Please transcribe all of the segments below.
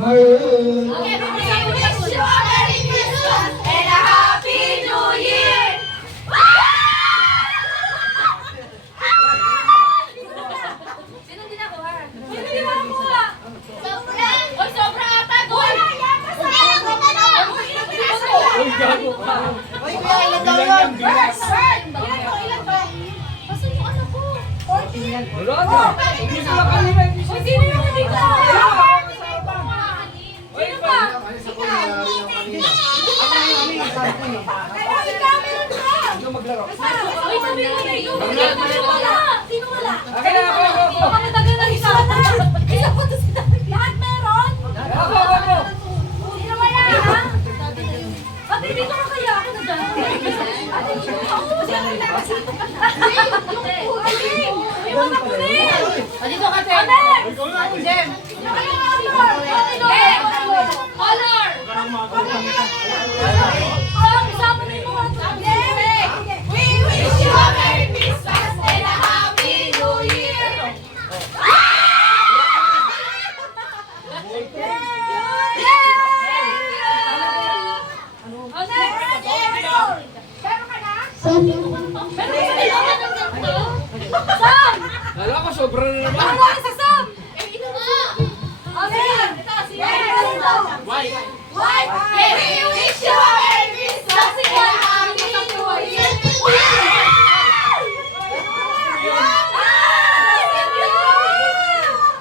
Okay, we wish you a Merry Christmas and a Happy New Year! Sino din ako, ha? Sino din ako, ha? Sobra! Oy, sobra ata! Uy! Sayang ko na lang! Uy, gago ka. Uy, kuya, ilan daw yun? Ilan ba? Basta yung ano ko. 14. Wala na. Hindi sila kanina. Uy, sino yung dito? Sino ba? Uy, camera ka! Ano maglaro? Uy, sabi mo na ikaw. Sino wala? Sino wala? Akin na, ako. Baka matagal na isa. Isa po to si Dad. Lahat meron? Ako. Sino wala, ha? Ate, dito ka kaya ako na dyan. Ate, dito ako. Iwan ako din. Dito ka, Ate. Ate, Jem. Color! Sama na yung mga We wish you a Merry Christmas and a Happy New Year! Sam! Lala ko, sobra na naman. Ano ba si Sam? Why? Why? We wish you a Merry Christmas and a Happy New Year!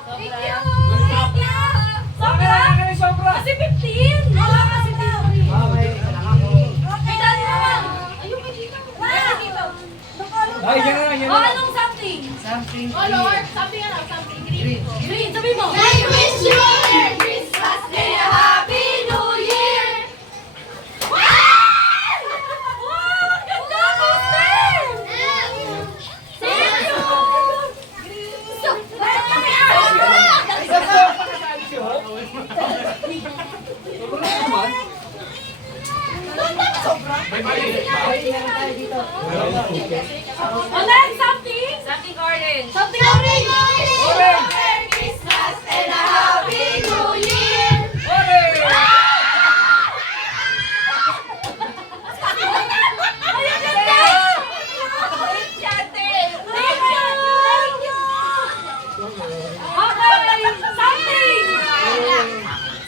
Thank you! Sobra? Akin, sobra. Kasi 15! Wala kasi 15. Kay Daddy naman! Ayun kay Dito. Dito. Ay, yan na lang, yan O, na lang. anong something? Something. Color? Something ano? Something green. Green, sabi mo. I wish you a Merry Christmas and a Happy New Year! Wow! Ang ganda! Poster! Thank you! May maliit pa. O, next, something? Something orange. Something orange! Merry Christmas and a Happy New Year! Ay, ang ganda! Enchanted! Thank you! Okay, something!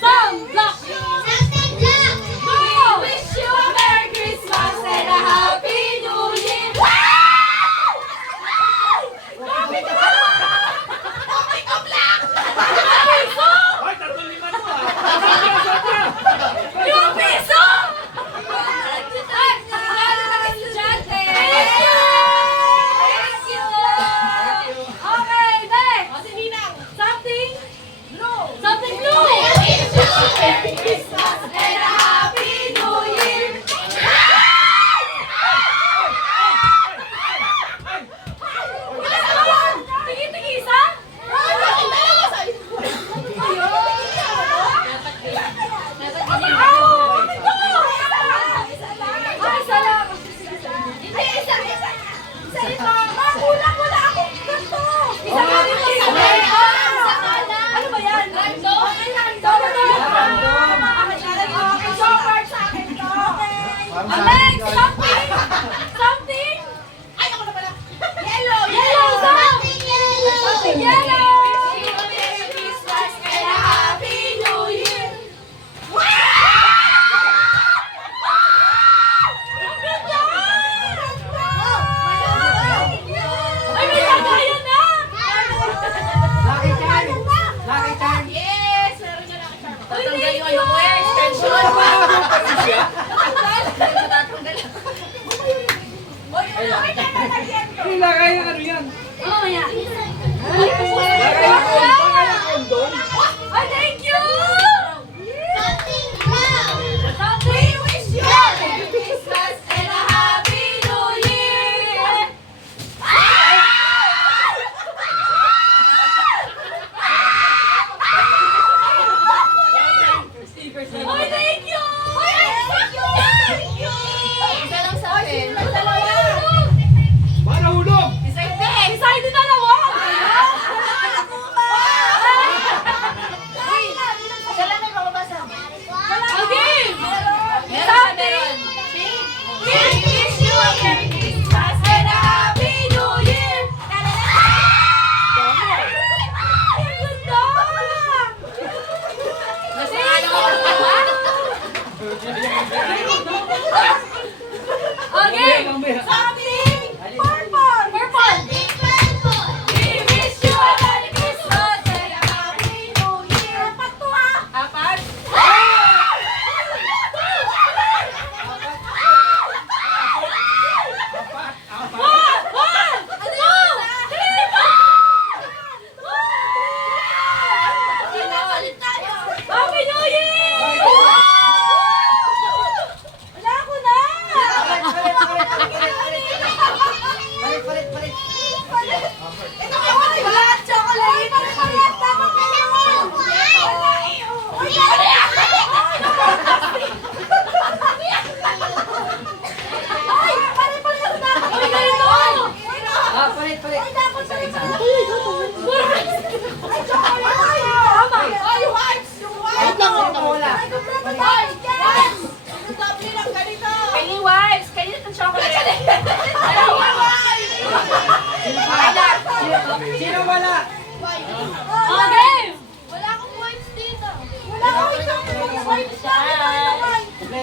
Some, block! Something black! Go! Wish you a Merry Christmas and a Happy New Year! Topic of black! Ay, 3,500 to ah. Sobra. Yung piso! Ay, pangalan ng estudyante! Thank you! Thank you! Okay, next! O, si Ninang. Something? Blue! Something blue! Wish you a Merry Christmas and a Happy New Year! Tingin-tingisa? Ay, salamat! Wala ako ganito! Isa ka rin Isa isa ka lang. Ano ba yan? Random. Okay, random. Okay, so far sa akin to. Next, something! Something! Ay, ako na pala. Yellow! Something yellow! Wish you a Merry Christmas and a Happy New Year! Ay, may lagayan na! Lucky charm. Lucky charm. Yes! Meron niya lang charm. Uy, Tatanggal thank yung ano ko eh, extension. Tatanggal. Ilagay yung ano yan. Oh, yeah. Ilagay yung condom. Ay, thank you! Something brown. Something! Wish you a Merry Christmas and a Happy New Year! Ay, thank you! Thank you! Isa lang sa akin. Dalawa! Para hulog. Isa hindi. Isa, hindi dalawa!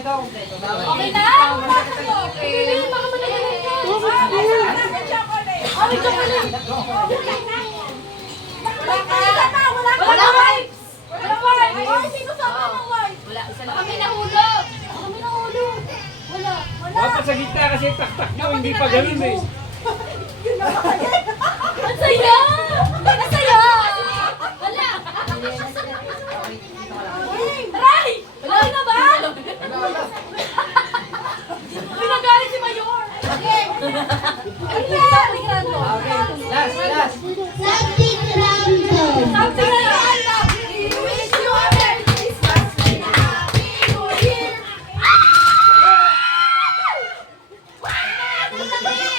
ikaw. Okay na? Okay, baka managalan ka. Ay, chocolate. Wala wipes. Wala wipes. Sino sabi ng wipes? Wala, isa lang. Kami nahulog. Kami nahulog. Wala. Dapat sa gitna kasi taktak nyo, hindi pa ganun eh. Ang saya! Ang saya! Wala! Aray! Wala na ba? Pinagalit si Mayor! Okay! Ano ba? Something random. Last. Something random. Something random. We wish you a Merry Christmas and a Happy New Year.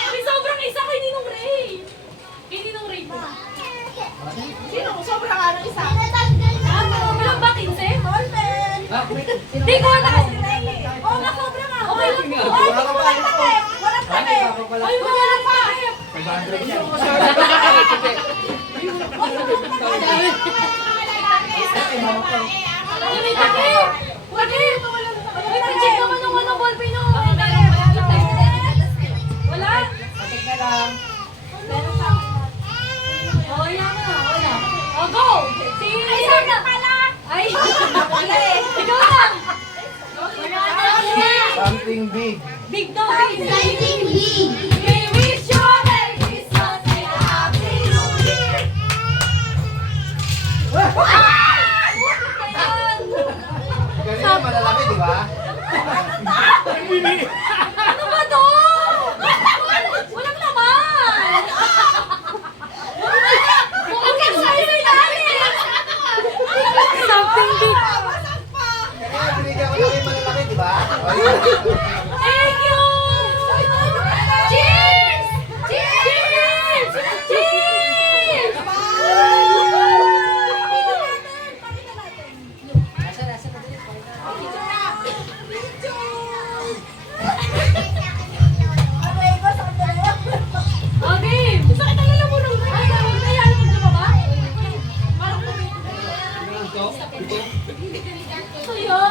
May sobrang isa kay Ninong Ray. Kay Ninong Ray ba? Sino? Sobrang ano isa? Ilang ba? 15? Hindi ko na kasi Ray. Oo nga, sobra nga. Okay lang po. Ay, hindi ko walang takip. Walang takip. Ay, wala pa. 500 yan. Ay, may takip. Takip. May project naman ng ano, ballpen no. Wala. Patik na lang. Oh, yan na. Wala. Oh, go. Si... Ay, sana pala. Ay, wala eh. Ikaw lang. Something big. Big dog. Something big. We wish you a Merry Christmas and a Happy New Year. Ganyan yung malalaki, di ba? Ano ba to? Walang laman. Mukhang sa'yo yung lalim. Something big. Kaya binigyan ko lang yung malalaki, di ba? Thank you. Cheers! Cheers! Cheers! Okay. Gusto kita lalamunan mo. Ay, huwag na yan. Huwag na ba? Parang kumito. Ito yun.